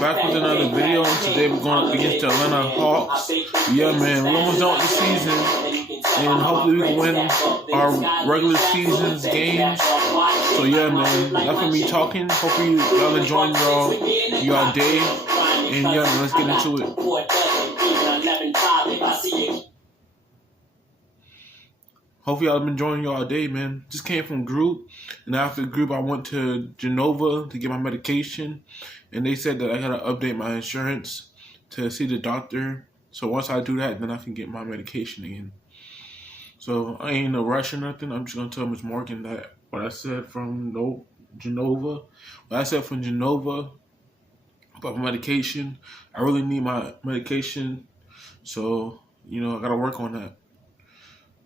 back with another video. Today we're going up against the Atlanta Hawks. Yeah, man, we're almost done with the season, and hopefully we can win our regular season's games. So yeah, man, that's for me talking. Hopefully y'all enjoying your day, and yeah, man, let's get into it. Hopefully y'all been enjoying y'all day, man. Just came from group, and after group I went to Genova to get my medication, and they said that I gotta update my insurance to see the doctor. So once I do that, then I can get my medication again. So I ain't in a rush or nothing. I'm just gonna tell Ms. Morgan that what I said from Genova. What I said from Genova about my medication. I really need my medication, so you know I gotta work on that.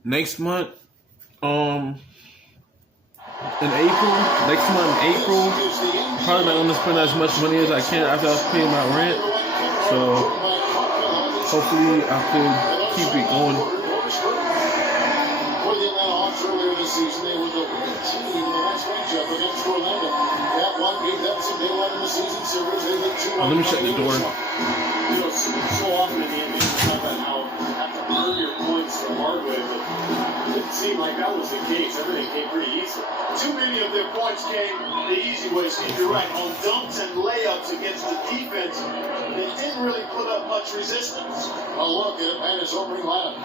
Next month, in April, probably not gonna spend as much money as I can after I pay my rent. So hopefully I can keep it going. For the Atlanta Hawks earlier this season, they were the winning team in the last matchup against Orlando. That one gave them some daylight in the season series. They went 2-1. Let me shut the door. You know, so often in the NBA, we talk about how you have to earn your points the hard way, but it didn't seem like that was the case. Everything came pretty easy. Too many of their points came the easy way, Steve. You're right. On dunks and layups against the defense, they didn't really put up much resistance. A look at Atlanta's opening lineup.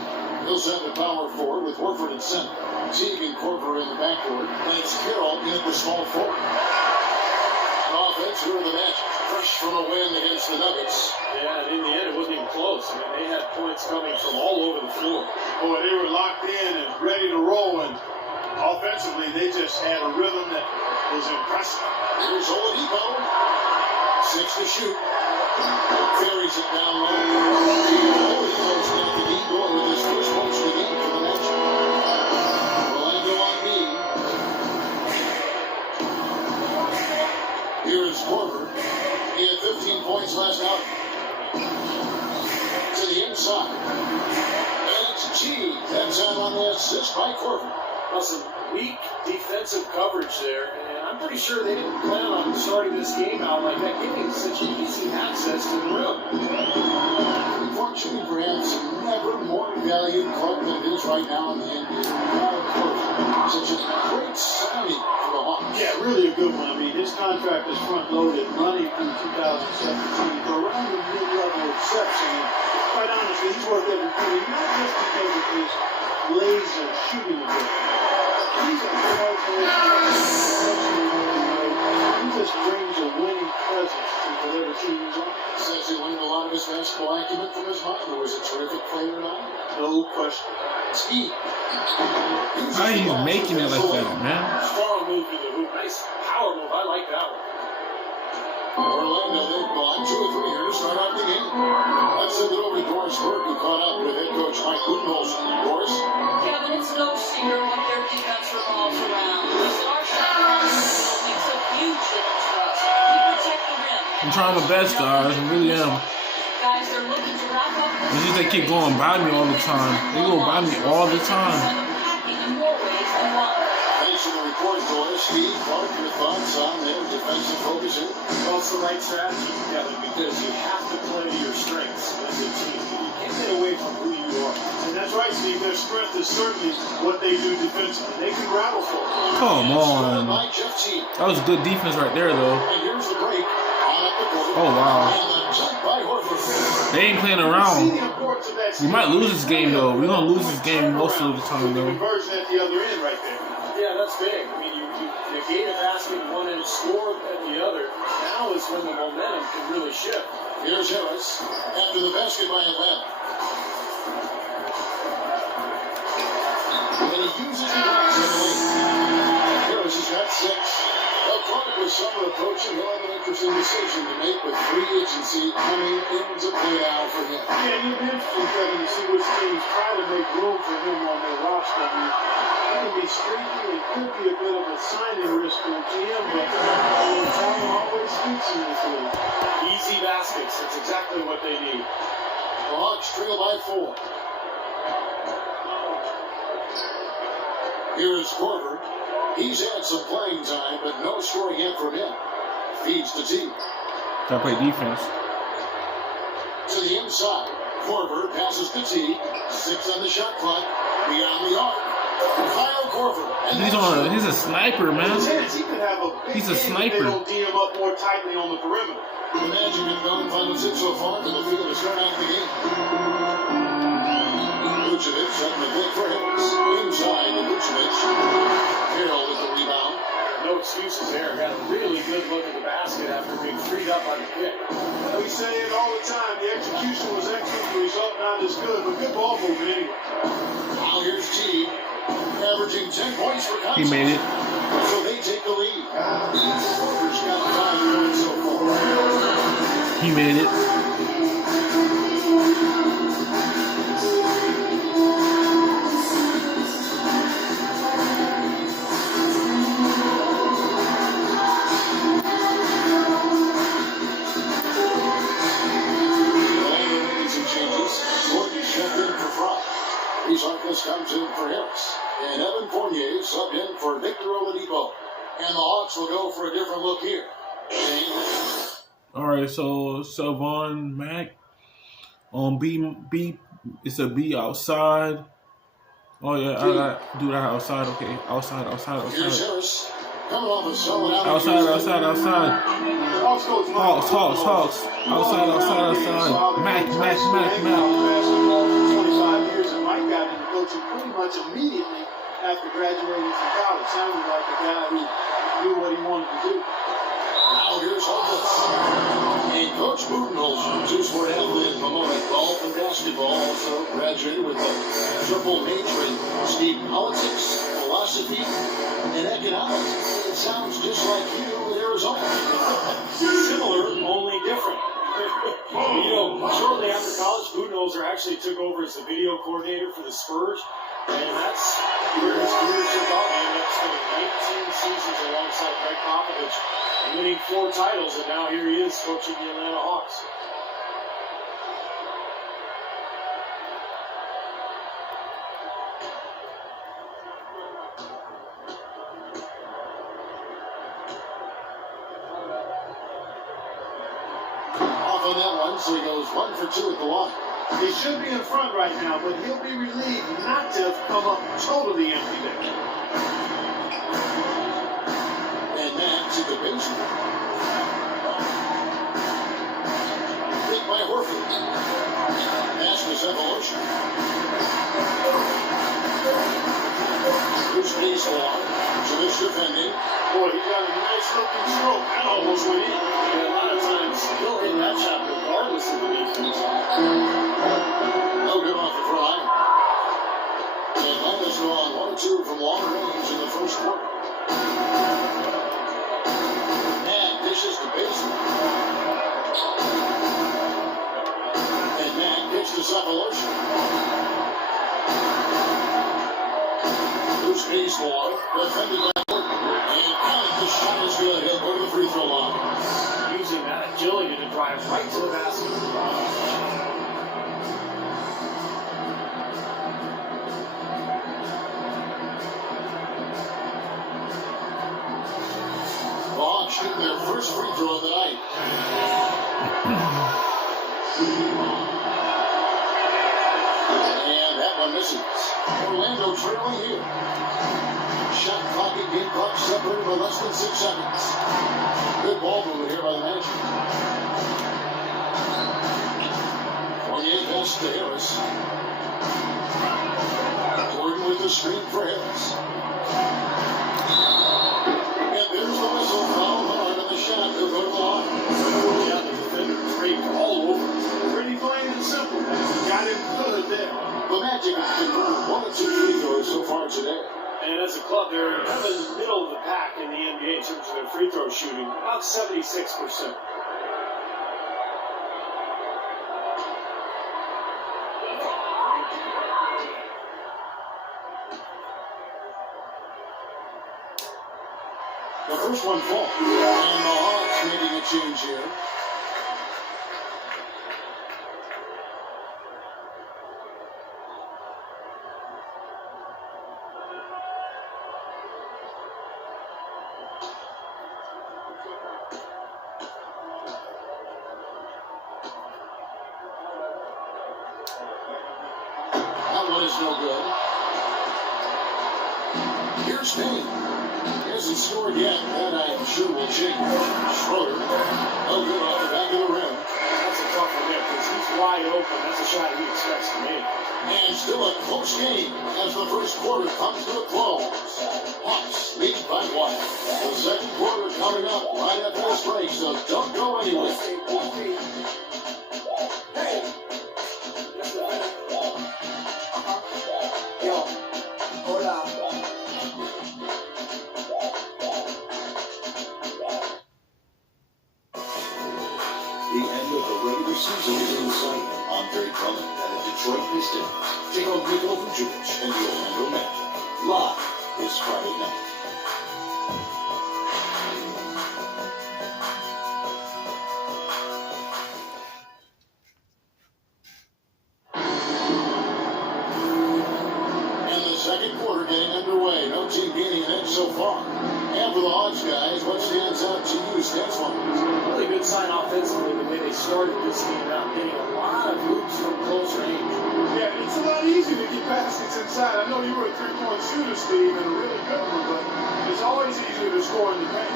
He'll send the power forward with Horford in center. Teague and Korver in the backcourt. Lance Carroll in the small forward. An offense here in the match. Fresh from a win against the Nuggets. Yeah, and in the end, it wasn't even close. I mean, they had points coming from all over the floor. Boy, they were locked in and ready to roll, and offensively, they just had a rhythm that was impressive. Here's Oladipo. 6 to shoot. Carries it down low. Oladipo's got the lead going with his first points of the game for the match. Orlando on B. Here is Korver. He had 15 points last out. To the inside. And it's G. That's out on the assist by Korver. Well, some weak defensive coverage there, and I'm pretty sure they didn't plan on starting this game out like that, giving such easy access to the rim. Unfortunately, perhaps never more valued club than it is right now in the NBA. Such a great signing for the Hawks. Yeah, really a good one. I mean, his contract is front-loaded, running through 2017 for around the mid-level exception. And quite honestly, he's worth every penny, not just because of his laser shooting ability. He's a he just brings a winning presence to whatever team he's on. Says he learned a lot of his basketball acumen from his mother. Was a terrific player and all. No question. Speed. How are you making it like that, man? Strong move to the hoop. Nice power move. I like that one. Orlando, they've gone 2 or 3 here to start out the game. Let's send it over to Doris Burke, who caught up with head coach Mike Budenholzer. Doris? Kevin, it's no secret what their defense revolves around. The star shot makes a huge difference for us. We protect the rim. I'm trying my best, guys. I really am. Guys, they're looking to wrap up this. It's just they keep going by me all the time. They go by me all the time. In more ways than one. Thanks for the report, Doris. Steve, Clark, your thoughts on their defensive focus here? Well, it's the right strategy, Kevin, because you have to play to your strengths as a team. You can't get away from who you are. And that's right, Steve. Their strength is certainly what they do defensively. They can rattle for it. Come on. By Jeff Teague. That was good defense right there, though. And here's the break. On up the court. Oh, wow. And the jump by Horford. They ain't playing around. We might lose this game, though. We're going to lose this game most of the time, though. Conversion at the other end right there. Yeah, that's big. I mean, you negate a basket in one end, score at the other. Now is when the momentum can really shift. Here's Harris after the basket by Atlanta. And he uses the box in the lane. Harris has got 6. Well, Clark with summer approaching, he'll have an interesting decision to make with free agency coming into play now for him. Yeah, you'll be interested, Kevin, to see which teams try to make room for him on their roster. I mean, he can be streaky and could be a bit of a signing risk for the GM, but time always speaks in this league. Easy baskets. That's exactly what they need. The Hawks trail by 4. Here's Korver. He's had some playing time, but no scoring yet from him. Feeds the team. Gotta play defense. To the inside. Korver passes to T. 6 on the shot clock. Beyond the arc. Kyle Korver. And He's a sniper, man. He could have a big He's a game if sniper. They don't D him up more tightly on the perimeter. The Magic have gone 5 and 6 so far from the field to start out the game. Vucevic up the pick for Harris. Inside to Vucevic. Carroll with the rebound. No excuses there. Got a really good look at the basket after being freed up on the pick. We say it all the time. The execution was excellent. The result not as good, but good ball movement anyway. Now here's T. Averaging 10 points for Constance. He made it. So they take the lead. Korver's got 5 points so far. He made it. Zarkis comes in for Harris. And Evan Fournier subbed in for Victor Oladipo. And the Hawks will go for a different look here. All right, so Savon Mack on B. It's a B outside. Oh yeah, I got do that outside. Okay, outside. Here's Harris. Coming off a solid out. Outside. Hawks. Outside. Mac. Basketball for 25 years, and Mike got into coaching pretty much immediately after graduating from college. Sounded like a guy who knew what he wanted to do. Now here's Harkless. And Coach Budenholzer, two-sport athlete in Pomona, golf and basketball, also graduated with a triple major in Steve politics, philosophy, and economics. It sounds just like you in Arizona. Similar, only different. Shortly after college, Budenholzer actually took over as the video coordinator for the Spurs, and that's where his career took off. He ended up spending 19 seasons alongside Greg Popovich, winning 4 titles, and now here he is coaching the Atlanta Hawks. On that one, so he goes 1 for 2 at the line. He should be in front right now, but he'll be relieved not to have come up totally empty there. And Matt to the basement. Hit by Horford. Pass to Zephaloshka. Bruce Baseline. Jewish defending. Boy, he got a nice looking stroke. That almost went in. And a lot of times, he'll hit that shot regardless of the defense. No good off the front line. Atlanta's gone 1 or 2 from long range in the first quarter. And dishes to Baseline. And Matt gets to Zephaloshka. Bruce Baseline defended by and the shot is good. He'll go to the free throw line. Using that agility to drive right to the basket. The Hawks shooting their first free throw of the night. And that one misses. Orlando trailing here. Shot clock and game clock separated by less than 6 seconds. Good ball movement here by the Magic. Fournier pass to Harris. Gordon with the screen for Harris. And there's the whistle. Foul hard on the shot. They'll go to the line. Yeah, the defender draped all over. Pretty plain and simple. Got him good there. The Magic have converted 1 or 2 free throws so far today. And as a club, they're kind of in the middle of the pack in the NBA in terms of their free throw shooting, about 76%. The first one falls. And the Hawks making a change here. one is no good. Here's Payne. He hasn't scored yet. That I'm sure will change. Schroeder. No good off the back of the rim. That's a tough one there because he's wide open. That's a shot he expects to make. And still a close game as the first quarter comes to a close. Hawks lead by one. The second quarter coming up right after this break, so don't go anywhere. The end of the regular season is in sight. I'm Barry Drummond and the Detroit Pistons take on Nikola Vucevic and the Orlando Magic. Live this Friday night. And the second quarter getting underway. No team gaining an edge so far. And for the Hawks guys, what stands out to you, Stansman? Really good sign offensively the way they started this game out, getting a lot of hoops from close range. Yeah, it's a lot easier to get baskets inside. I know you were a three-point shooter, Steve, and a really good one, but it's always easier to score in the paint.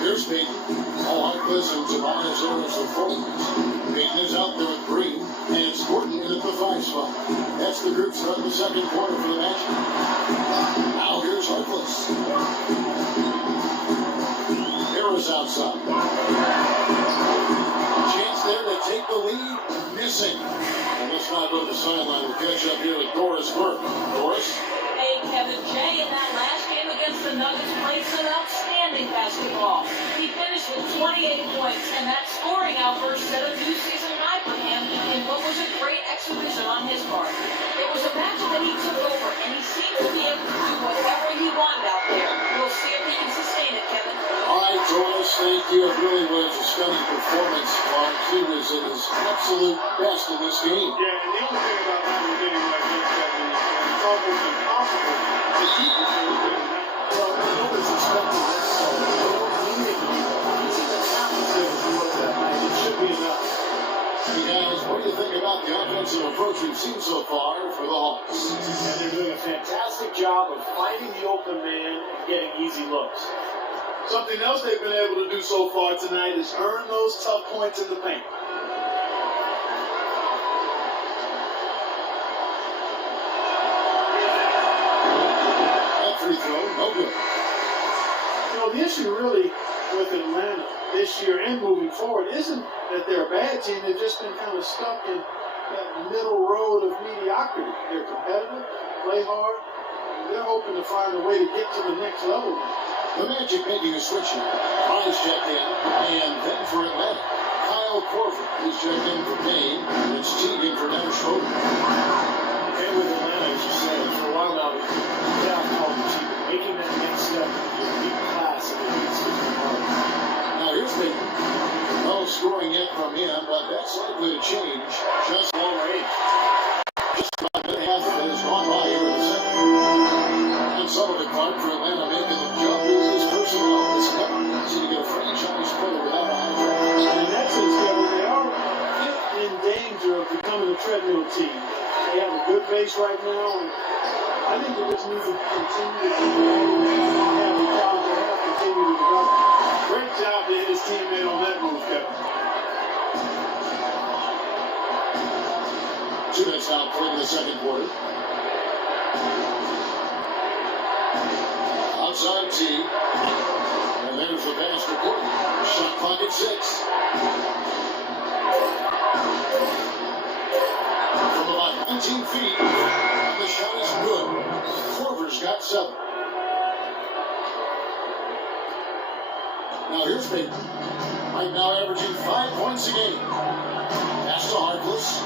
Here's Payton. All Harkless and Tobias Harris are forwards. Payton is out there with Green, and it's Gordon in at the 5 spot. That's the group start of the second quarter for the match. Now here's Harkless. Harris outside. Chance there to take the lead. Missing. And let's not go to the sideline. We'll catch up here with Doris Burke. Doris? Hey, Kevin, Jay in that last game against the Nuggets played some outstanding basketball. He finished with 28 points, and that scoring outburst set a new season high for him in what was a great exhibition on his part. It was a match that he took over, and he seemed to be able to do whatever he wanted out there. We'll see if he can sustain it, Kevin. All right, Doris, thank you. It really was a stunning performance. He was at his absolute best in this game. Yeah, and the only thing about that we're getting like this, Kevin, is it's almost impossible to keep it from doing that. Well, nobody's expecting this, so they don't need it to be done. Easy to happen to look that night. It should be enough. Hey guys, what do you think about the offensive approach we've seen so far for the Hawks? And they're doing a fantastic job of finding the open man and getting easy looks. Something else they've been able to do so far tonight is earn those tough points in the paint. That free throw, no good. You know, the issue really with Atlanta this year and moving forward isn't that they're a bad team. They've just been kind of stuck in that middle road of mediocrity. They're competitive, play hard. They're hoping to find a way to get to the next level. The Magic making a switch here. Price checked in, and then for Atlanta, Kyle Korver is checked in for Payne, and it's Teague for Dennis Schroeder. And with Atlanta, as you said, for a while now, they have called the cheap. Making that next step in the elite class of the league is hard. Now here's Payton. No scoring yet from him, but that's likely to change. Just long range. Just about a minute and a half of it has gone by here in the second. And Sullivan Clark for Atlanta making the jump is his personnel. It's never easy to get a franchise player without a high draft. And in that sense, Kevin, they are in danger of becoming a treadmill team. They have a good base right now, and I think they just need to continue to have the job they have, continue to develop. Great job to his teammate on that move. Outside T. And there's the pass to Gordon. Shot clock at 6. From about 19 feet. And the shot is good. Korver's got 7. Now here's Baker. Right now averaging 5 points a game. Pass to Harkless.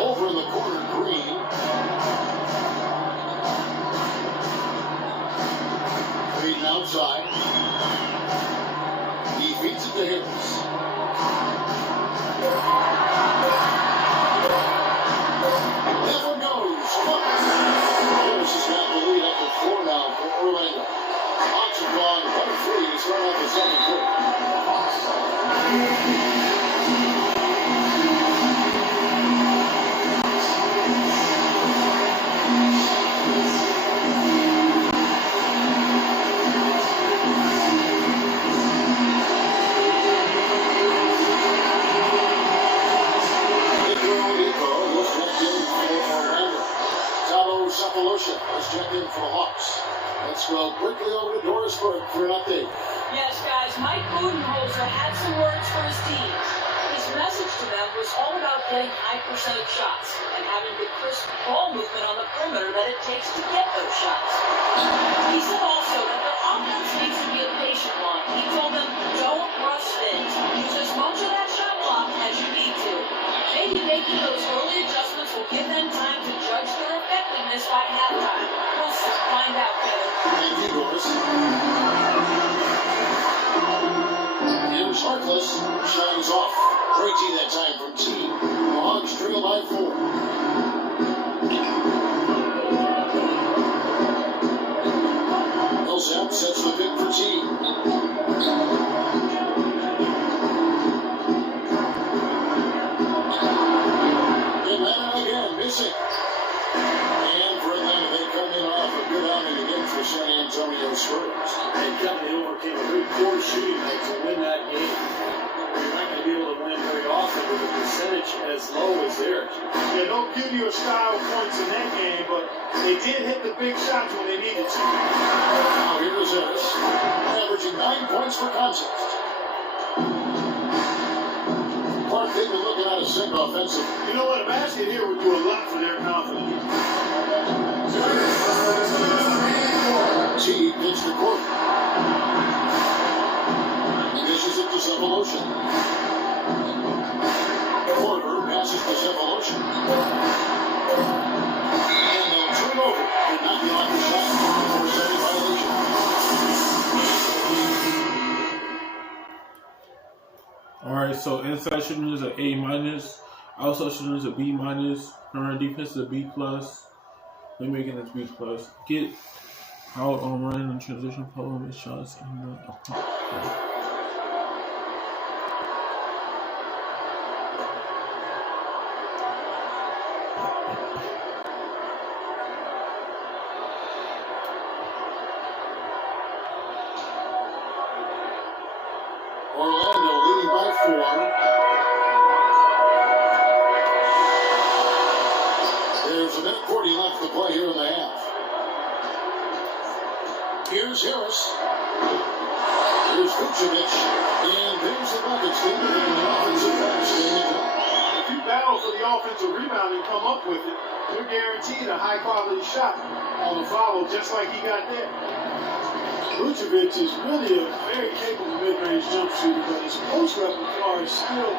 Over in the corner, Green. Green outside. He feeds it to Harris. Never knows. Harris has got the lead up to 4 now for Orlando. Hawks have gone 1-3 to start off the second quarter. Sapolosha has checked in for the Hawks. Let's go quickly over to Doris Burke for an update. Yes, guys, Mike Budenholzer had some words for his team. His message to them was all about getting high percentage shots and having the crisp ball movement on the perimeter that it takes to get those shots. He said also that their offense needs to be a patient one. He told them, don't rush things. Use as much of that shot clock as you need to. Maybe making those early adjustments will give them time to judge their effectiveness by halftime. We'll soon find out, Kevin. Thank you, Doris. Here's Harkless. Shot is off. Great T that time from T. The Hawks trail by 4. Millsap sets the pick for T. Atlanta again, missing. And for Atlanta, they come in off a good outing against the San Antonio Spurs. And Kevin, they overcame a very poor shooting night to win that game. You're not going to be able to win very often with a percentage as low as theirs. Yeah, don't give you a style points in that game, but they did hit the big shots when they needed to. Now here's Ennis, averaging 9 points per contest. Clark Higbee looking at a sick offensive. You know what? A basket here would do a lot for their confidence. T gets the court. He dishes it to Sapolosha. Korver passes to Sapolosha. And they'll turn over. Did not be on the shot for a setting violation. Alright, so inside shooting is an A-, outside shooting is a B-, current defense is a B+. Let me get this B+. Get out on running and transition pull with shots in the opponent. Orlando leading by 4. There's a minute 40 left to play here in the half. Here's Harris. Here's Vucevic. And there's the buckets. They made an offensive basket. If you battle for the offensive rebound and come up with it, you're guaranteed a high-quality shot on the follow, just like he got there. Vucevic is really a very capable mid-range jump shooter, but his post repertoire is still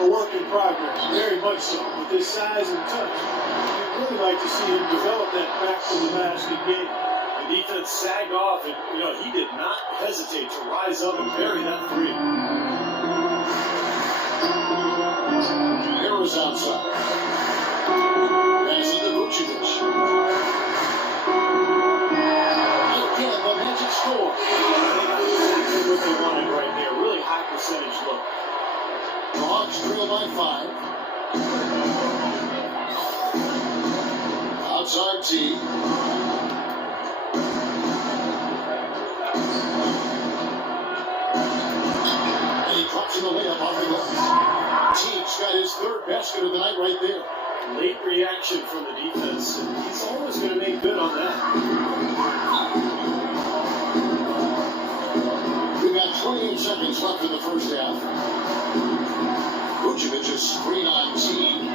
a work in progress, very much so, with his size and touch. You'd really like to see him develop that back to the basket game. The defense sagged off, and he did not hesitate to rise up and bury that three. Harris outside. Passing to Vucevic. Again, the Magic score. Exactly what they wanted right there. Really high percentage look. The Hawks trail by 5. Outside T. And he drops in the layup off the glass. Teague's got his third basket of the night right there. Late reaction from the defense, and he's always going to make good on that. We've got 28 seconds left in the first half. Vucevic's screen on T.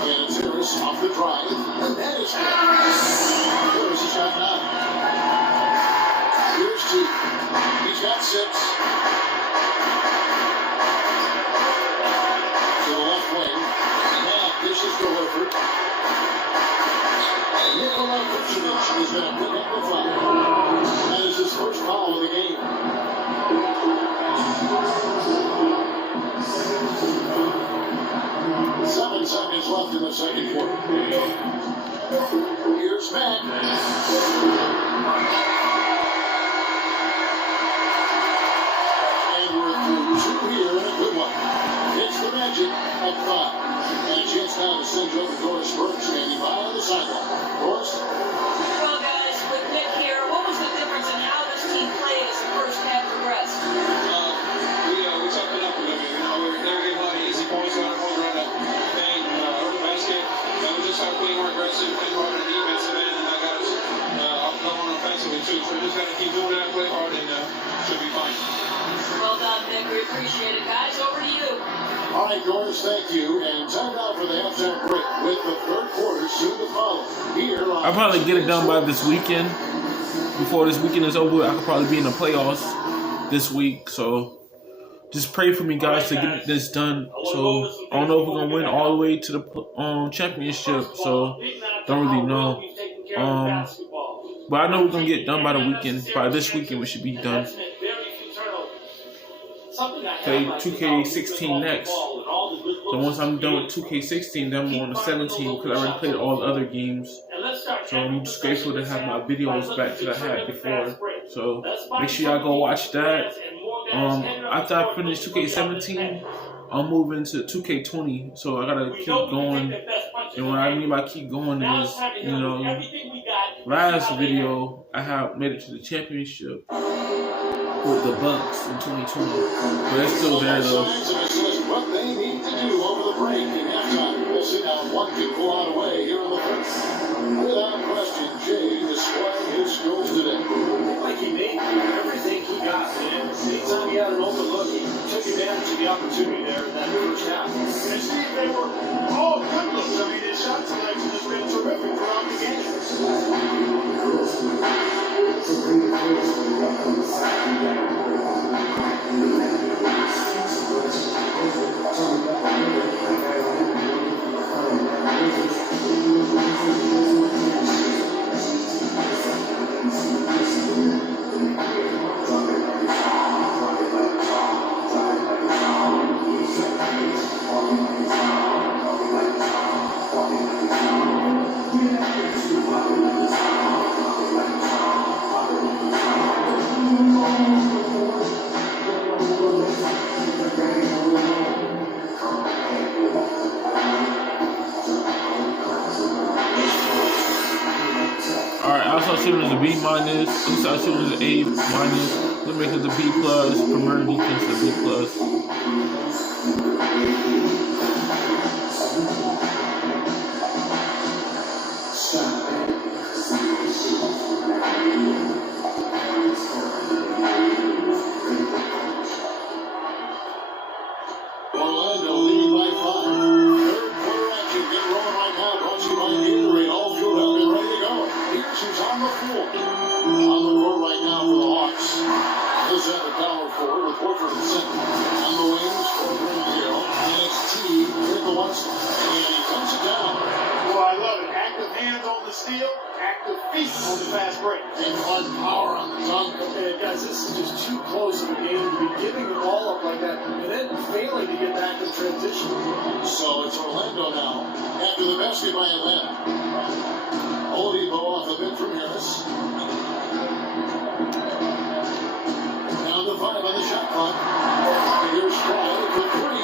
And it's Harris off the drive. And that is Harris has got 9. Here's T. He's got 6. To the left wing. Now this is to Horford. Nikola Vucevic is going to pick up the foul. That is his first foul of the game. Seven seconds left in the second quarter. Here's Mack. And we're through 2 here and a good one. It's the Magic at 5. And a chance now to send over Doris Burke standing by on the sideline. Doris? Well, guys, with Nick here, what was the difference in how this team played as the first half progressed? We toughed it up a little bit. You know, we were getting a lot of easy points on the paint, over the basket. We just started being more aggressive, playing harder on the defensive end, and that got us up going offensively too. So we just got to keep doing that, play hard, and should be fine. Well done, Nick. We appreciate it. Guys, over to you. All right, Doris, thank you. And time out for the halftime break with the third quarter soon to follow. Here on I'll probably get it done by this weekend. Before this weekend is over, I could probably be in the playoffs this week. So just pray for me, guys, to get this done. So I don't know if we're going to win all the way to the championship. So don't really know. But I know we're going to get it done by the weekend. By this weekend, we should be done. Play 2K16 next. So once I'm done with 2K16, then I'm on the 17 because I already played all the other games. So I'm just grateful to have my videos back that I had before. So make sure y'all go watch that. After I finish 2K17, I'll move into 2K20. So I gotta keep going. And what I mean by keep going is, you know, last video I have made it to the championship with the Bucks in 2020. But that's still there though. What they need to do over the break in halftime. We'll see now one can pull out away here in the first. Without question, Jay displaying his skills today. Like he made everything he got, man. Anytime he had an open look, he took advantage of the opportunity there in that first half. And Steve, they were all good looks. I mean, his shot selection has been terrific throughout the game. Alright, outside shooting is a B minus, inside shooting is an A minus, limit is a B plus, premier defense is a B plus. Orlando leading by 5. Third quarter action getting rolling right now. Brought to you by Gatorade. All fueled up and ready to go. Here's who's on the floor. On the court right now for the Hawks. This is the power forward with Horford and center. On the wings, Horford and Hill. And it's T with the one spot. And he comes it down. Boy, I love it. Active hands on the steal, active feet on the fast break. And fun power on the dunk. Okay, guys, this is just too close of a game to be giving the ball up like that and then failing to get back in transition. So it's Orlando now. After the basket by Atlanta. Oladipo off a bit from Harris. Down to 5 on the shot clock. And here's Fry for 3.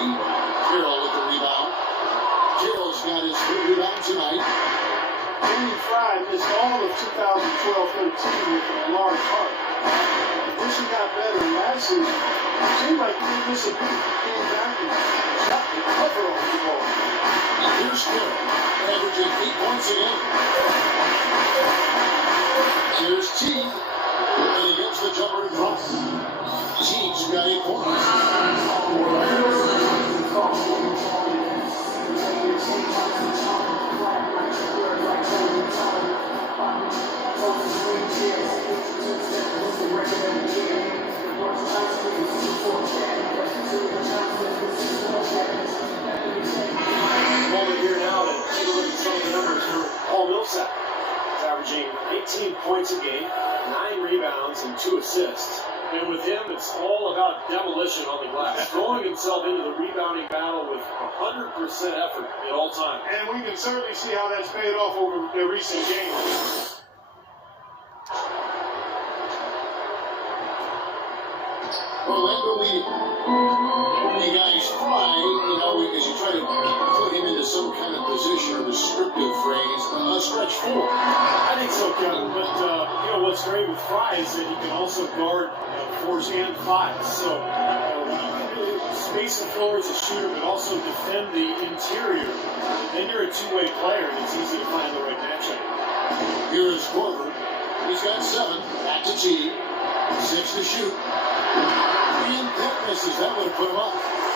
Carroll with the rebound. Carroll's got his 3rd rebound tonight. Danny Fry missed all of 2012-13 with a large heart. This guy got better last season. It seemed like he didn't miss a beat. He came back and shot the cover off the ball. Here's Carroll, averaging 8 points a game. Here's Teague, and he gets the jumper in front. Teague's got 8 points. Moment here now to take a look at some of the numbers for Paul Millsap. He's averaging 18 points a game, 9 rebounds, and 2 assists. And with him, it's all about demolition on the glass, throwing himself into the rebounding battle with 100% effort at all times. And we can certainly see how that's paid off over the recent games. Orlando leading. Hey guys, Fry, as you try to put him into some kind of position or descriptive phrase, stretch 4. I think so, Kevin. But what's great with Fry is that he can also guard 4s and 5s. So he can really space the floor as a shooter, but also defend the interior. And then you're a two-way player, and it's easy to find the right matchup. Here is Korver. He's got 7. Back to T. 6 to shoot. And that misses. That would have put him up.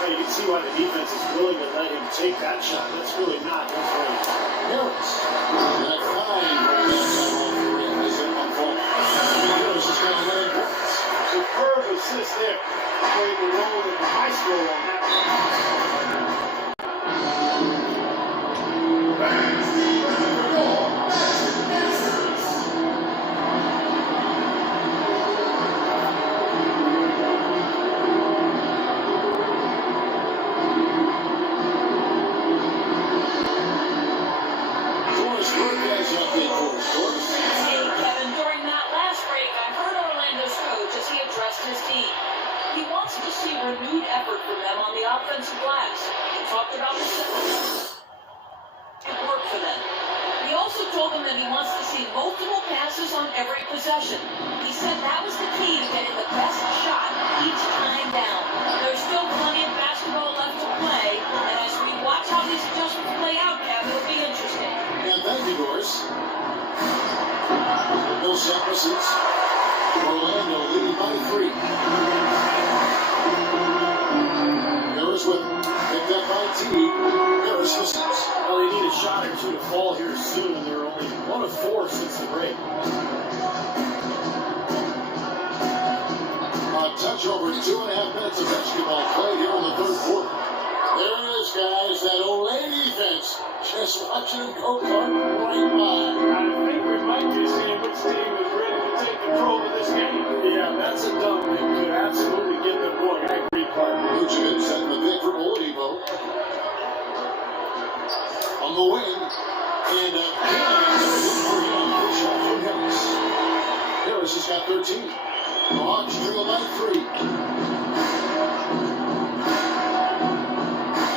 You can see why the defense is willing to let him take that shot. That's really not his range. Harris. And a fine rim is in on goal. Harris has got 11 points. Superb assist there. Played the role in the high score on that one. Renewed effort from them on the offensive glass. He talked about the system. It worked for them. He also told them that he wants to see multiple passes on every possession. He said that was the key to getting the best shot each time down. There's still plenty of basketball left to play, and as we watch how these adjustments play out, Kevin, it'll be interesting. And thank you, Doris. Millsap misses. Orlando leading by 3. Harris with it. Picked up by T. Harris misses. Well, they need a shot or two to fall here soon, and they're only 1 of 4 since the break. A touch over 2.5 minutes of basketball play here in the third quarter. There it is, guys. That Olay defense. Just watching him go right by. I think we might be seeing which team is ready to take control of this game. Yeah, that's a dunk that could absolutely get them going. I agree, Clark. Vucevic setting the pick for Oladipo. On the wing. And shot from Harris. Harris has got 13. The Hawks trail by 3.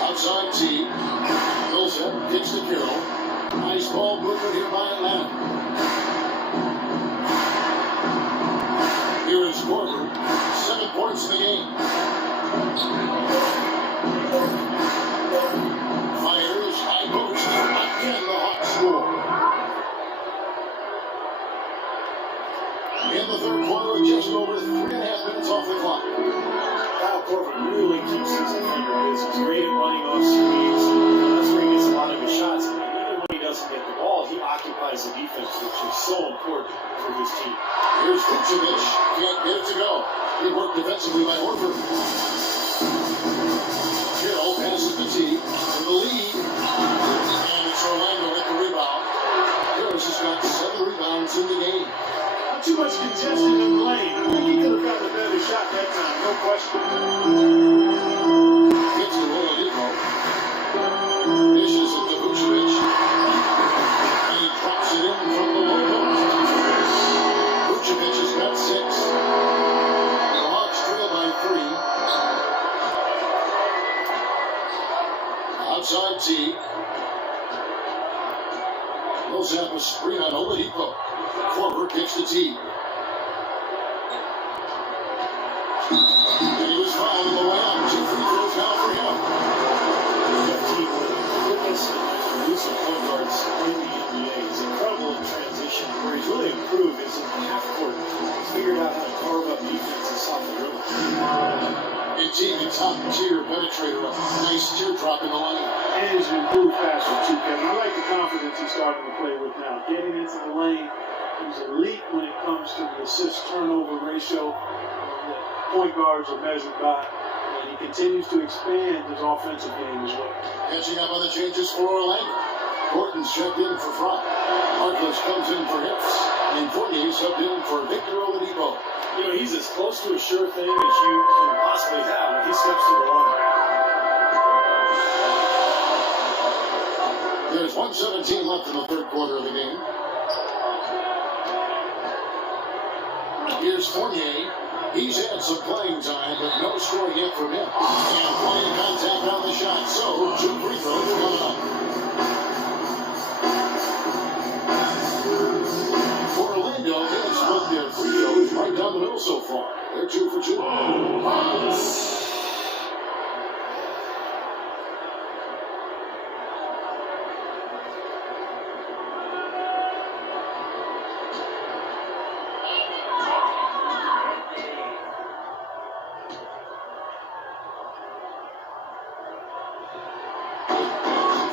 Outside T. Millsap gets to Carroll. Nice ball movement here by Atlanta. Here is Korver. 7 points in the game. Fires high post. Again, the Hawks score. In the third quarter, just over 3.5 minutes off the clock. Kyle Korver really keeps his defender busy. He's great at running off screens. That's where he gets a lot of his shots. And even when he doesn't get the ball, he occupies the defense, which is so important for his team. Here's Vucevic. Can't get it to go. Good work defensively by Horford. Carroll passes to T. In the lead. And it's Orlando with the rebound. Harris has got 7 rebounds in the game. Not too much congestion in the lane. I think he could have gotten a better shot that time, no question. Gets to Oladipo. Dishes it to Vucevic. And he drops it in from the low post. Vucevic has got 6. The Hawks trail by 3. Outside T. Millsap a screen on Oladipo. Korver kicks the T. teardrop in the lane. And he's an improved passer too, Kevin. I like the confidence he's starting to play with now. Getting into the lane, he's elite when it comes to the assist-turnover ratio that point guards are measured by. And he continues to expand his offensive game as well. Catching up on the changes for Orlando. Gordon's checked in for Fry. Harkless comes in for Harris. And Fournier subbed in for Victor Oladipo. You know, he's as close to a sure thing as you can possibly have when he steps to the line. There's 1:17 left in the third quarter of the game. Here's Fournier. He's had some playing time, but no scoring yet from him. And playing contact on the shot, so 2 free throws coming up. For Orlando, they have split their free throws right down the middle so far. They're 2 for 2.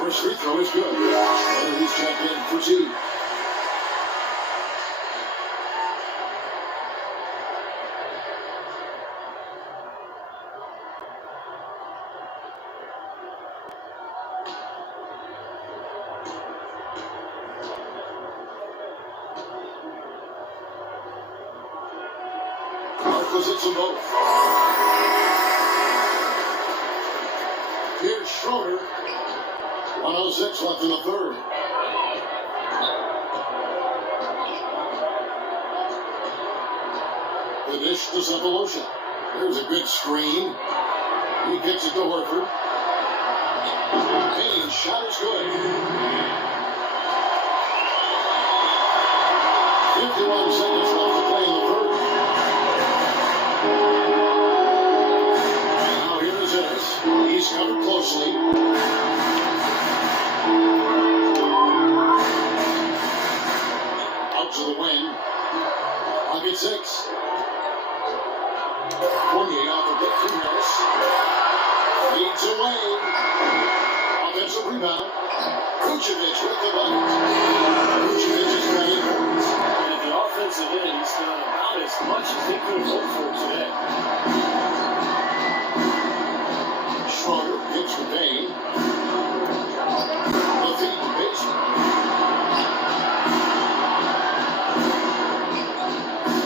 First free throw is good. He's checked in for T. Marcos hits them both. Here's Schroeder. 1:06 left in the third. The dish to Cephalosha. There's a good screen. He gets it to Horford. Payne's shot is good. 51 seconds left to play in the third. And now here is Ennis. He's covered closely. To the wing. Pocket 6. Fournier off a bit from Harris. Leads away. Offensive rebound. Vucevic with the bucket. Vucevic is ready. And at the offensive end, he's done about as much as they could have hoped for today. Schroeder gets for Payne. The feed to Basin.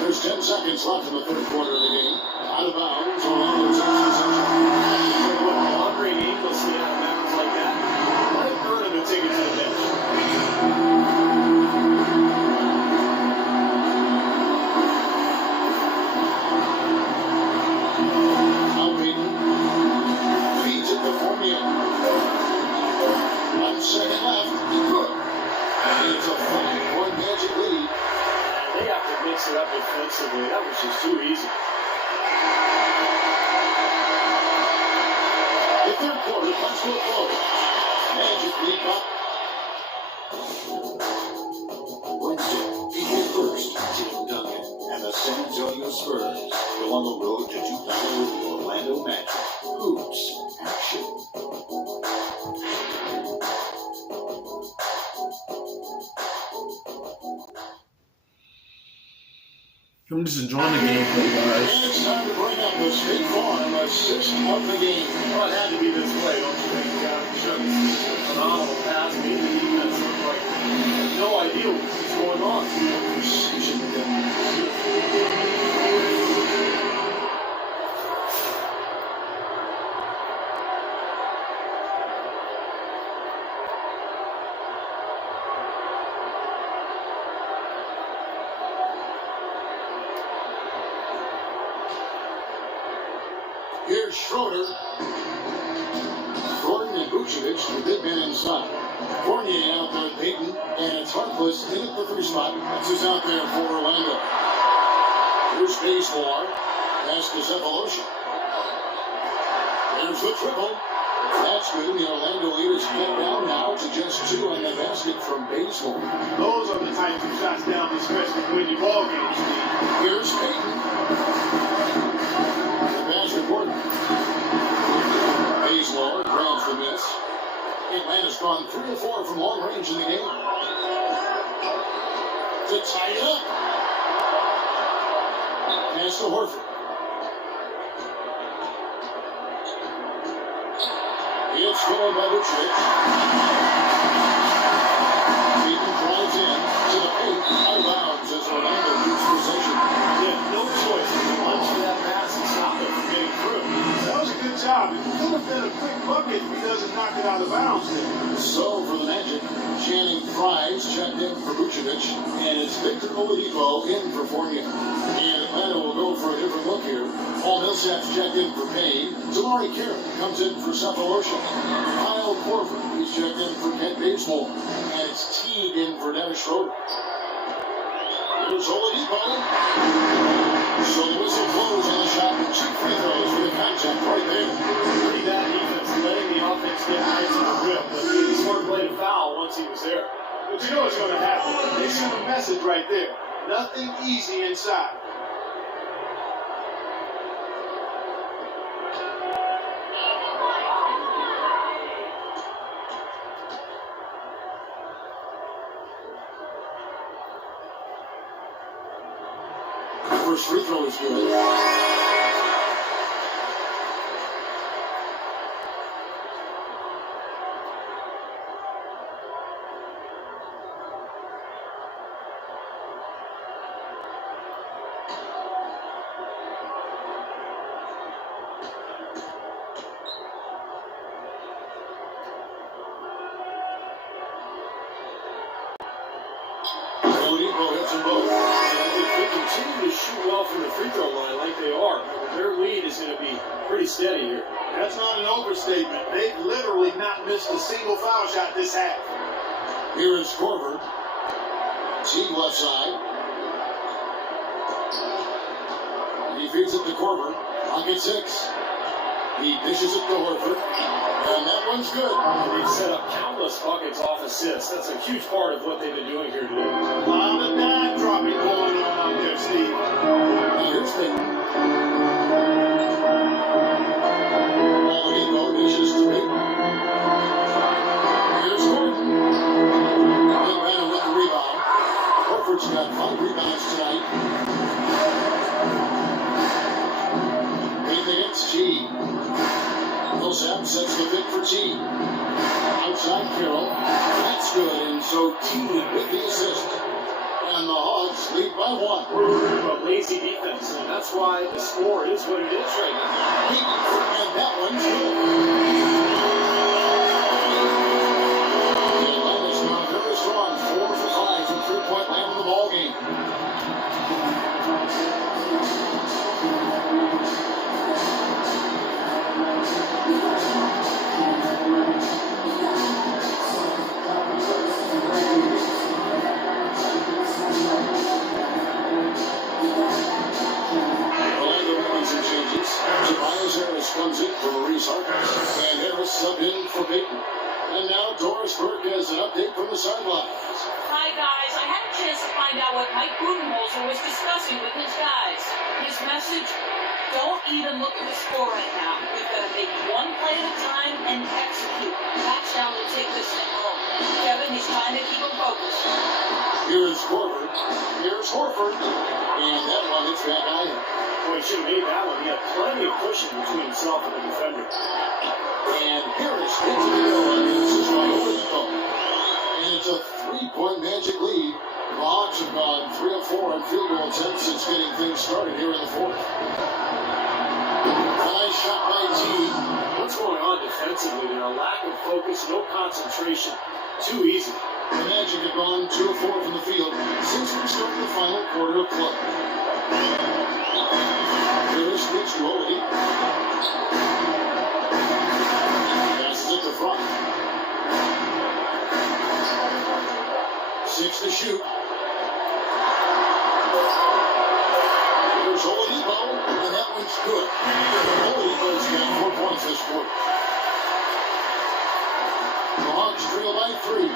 There's 10 seconds left in the third quarter of the game. Out of bounds. Orlando's in possession. Laundering aimlessly out of bounds like that. Might burn him to take it to the bench. Now Payton feeds it to Fournier. 1 second left. Good. And it's a 5-point Magic lead. They have to mix it up defensively. That was just too easy. The third quarter comes to a close. Magic lead up. Wednesday, April 1st, Tim Duncan and the San Antonio Spurs go on the road to do battle with the Orlando Magic. Hoops action. I'm just enjoying the gameplay, guys. And it's time to bring up the State Farm assist of the game. Well, it had to be this play, don't you think? Sure. Phenomenal pass. Maybe the defense looked like no idea what was going on. Precision. Here's Schroeder. Gordon and Vucevic, the big men inside. Fournier out there, Payton, and it's Harkless in at the 3 spot. That's who's out there for Orlando. Here's Bazemore. Pass to Cephalosha. There's the triple. That's good. The Orlando leaders get down now to just 2 on the basket from Bazemore. Those are the types of shots down the stretch that win you ball games. Here's Payton. The pass to Gordon. Bazemore grabs the Pass to Horford. It's scored by Vucevic. Beaton drives in to the paint. Out of bounds as Orlando keeps possession. Yeah, no choice. He runs for that pass and stop it from getting through. That was a good job. It could have been a quick bucket if he doesn't knock it out of bounds there. So for the Magic, Channing Frye's checked in for Vucevic, and it's Victor Oladipo in for Fournier. And Atlanta will go for a different look here. Paul Millsap's checked in for Payne. Tamari Karen comes in for Cephalosha. Kyle Korver, he's checked in for Kent Bazemore. And it's Teague in for Dennis Schroeder. Here's Oladipo. So the whistle blows on the shot with 2 free throws for the contact right there. Pretty bad defense, letting the offense get right to the rim. But he smart play to foul once he was there. But you know what's going to happen. They send a message right there. Nothing easy inside. First free throw is good. Oladipo hits them both. If they continue to shoot well from the free throw line like they are, their lead is going to be pretty steady here. That's not an overstatement. They've literally not missed a single foul shot this half. Here is Korver. Teague left side. He feeds it to Korver. Pocket 6. He dishes it to Horford. And that one's good. They've set up countless buckets off assists. That's a huge part of what they've been doing here today. A lot of dime dropping going on out there, Steve. Here's Payton. Oladipo dishes to Payton. Here's Gordon. Atlanta with the rebound. Horford's got 5 rebounds tonight. Payton against G. Millsap sets the pick for T. Outside Carroll. That's good. And so T with the assist. And the Hawks lead by 1. But lazy defense, and that's why the score is what it is right now. And that one's good. Atlanta's gone very strong. 4 for 5 from 3-point land in the ballgame. Comes in for Maurice Harkness, and Harris subbed in for Payton. And now Doris Burke has an update from the sidelines. Hi, guys. I had a chance to find out what Mike Budenholzer was discussing with his guys. His message, don't even look at the score right now. We've got to make one play at a time and execute. That's how we'll take this thing home. Kevin, he's trying to keep him focused. Here's Korver. Here's Horford. And that one hits back iron. Boy, he should have made that one. He had plenty of cushion between himself and the defender. And Harris hits the middle and misses by Oladipo. And it's a 3-point Magic lead. The Hawks have gone 3 of 4 on field goal attempts since getting things started here in the 4th. Nice shot by T. What's going on defensively there? A lack of focus, no concentration. Too easy. The Magic have gone 2 of 4 from the field since we started the final quarter of play. Harris gets to Oladipo. Passes it to front. 6 to shoot. Here's Oladipo, and that one's good. Oladipo's got 4 points this quarter. The Hawks trail by 3.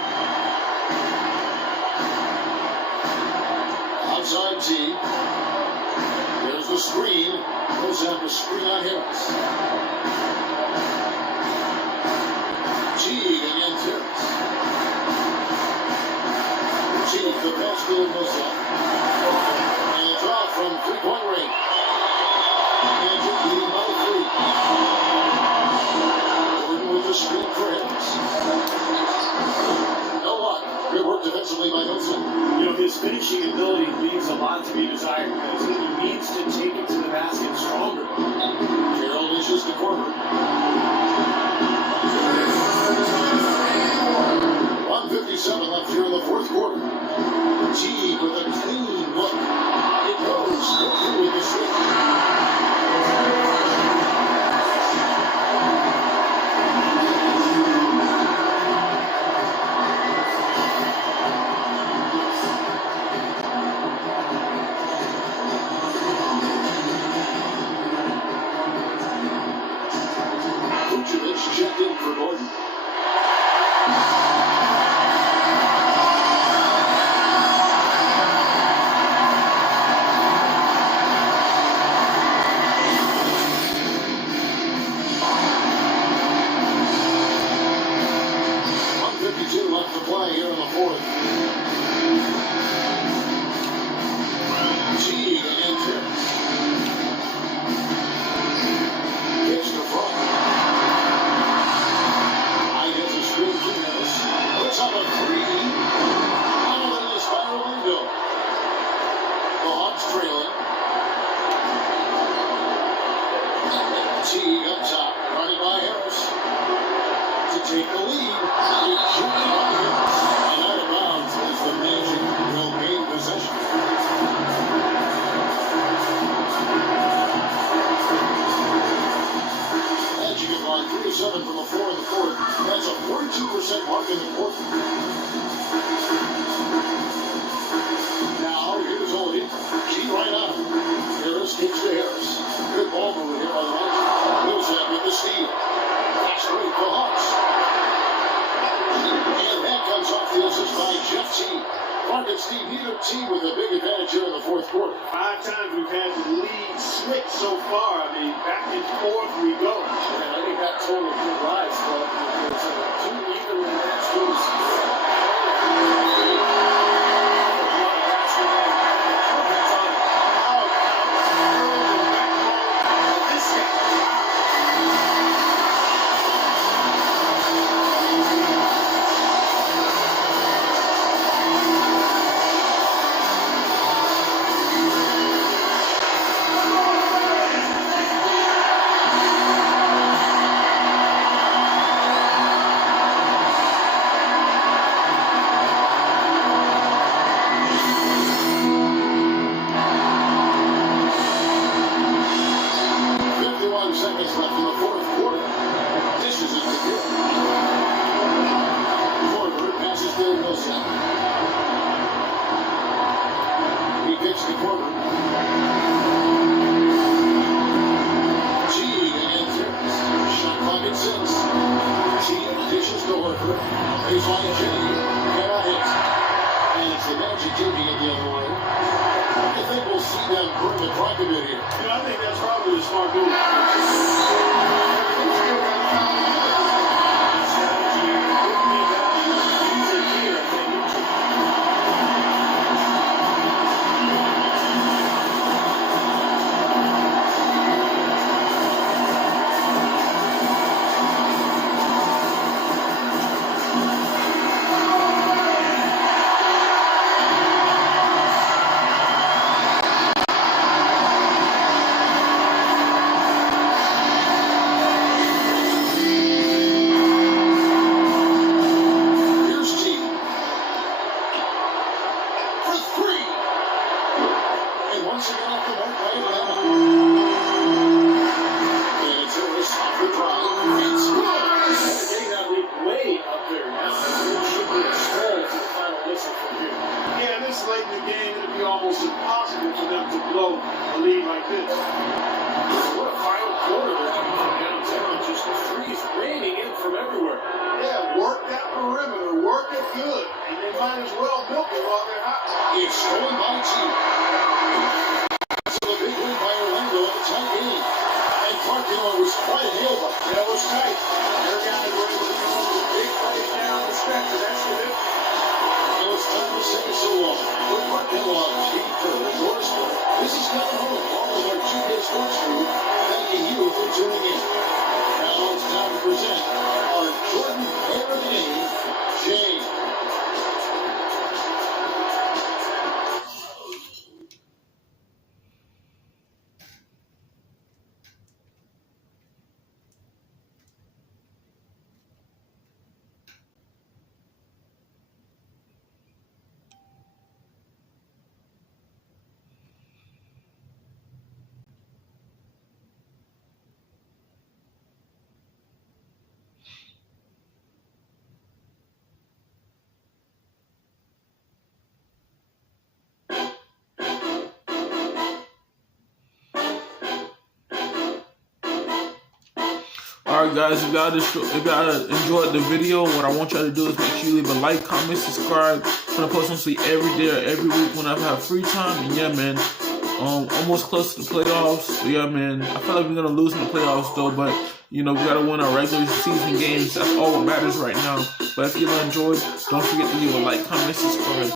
Outside T. There's the screen. Goes down to screen on Harris. Teague against Harris. Teague, the pass to Millsap. And it's off from 3-point range. Davis kicks to Harris. Good ball movement here by the Magic. Millsap with the steal. Fast break for Hawks. And that comes off the assist by Jeff Teague. Clark and Steve, neither team with a big advantage here in the fourth quarter. 5 times we've had the lead switch so far. I mean, back and forth we go. And I think that total good rise, but there's 2 evenly matched moves. I think that's probably a smart move. Alright guys, if y'all enjoyed the video, what I want y'all to do is make sure you leave a like, comment, subscribe. I'm gonna post mostly every day or every week when I have free time. And yeah, man, almost close to the playoffs. But yeah, man, I feel like we're gonna lose in the playoffs though. But you know, we gotta win our regular season games. That's all that matters right now. But if you enjoyed, don't forget to leave a like, comment, subscribe.